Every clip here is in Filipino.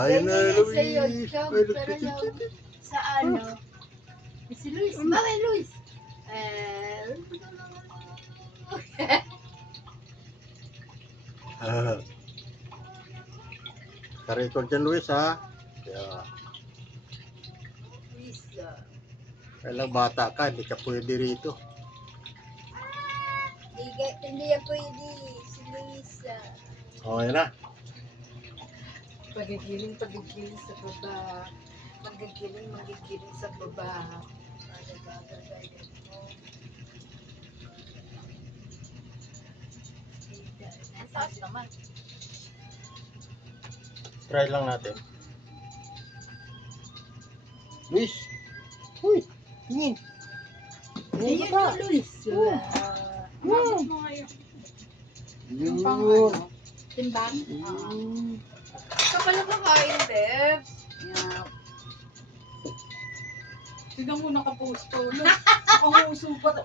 Ayun na, Ganyan Luis. sa'yo, Chong, Ay, pero yung sa ano, si Luis, bakit Luis? Ka-record yan, Luis, ha? Kaya, Luis, kailang bata ka, hindi ka pwede rito. hindi yan pwede, si Luis, Okay na. Pagigiling sa baba. Magigiling sa baba. Ang taas naman. Try lang natin. Luis! Uy! Tingin! Ayun ka? yung Luis. Yun! Mo ngayon. Yun! Timbang? Ito pala kakain, Debs. Yeah. Tignan mo nakapost to. Ang uso pa to.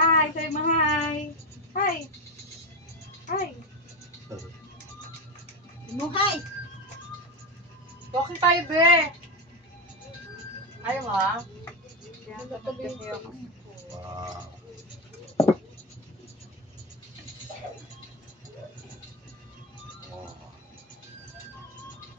Hi, say mo hi. Hi. Hi. Muhay! Walking tayo, be. Ayaw ha? Ano ba ito? Wow.